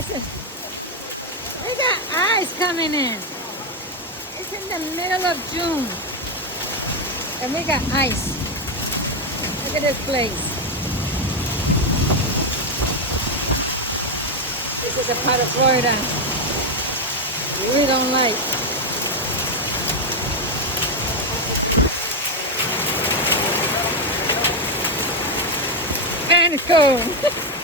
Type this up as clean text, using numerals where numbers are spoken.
That's it. We got ice coming in. It's in the middle of June. And we got ice. Look at this place. This is a part of Florida we don't like. And it's cold.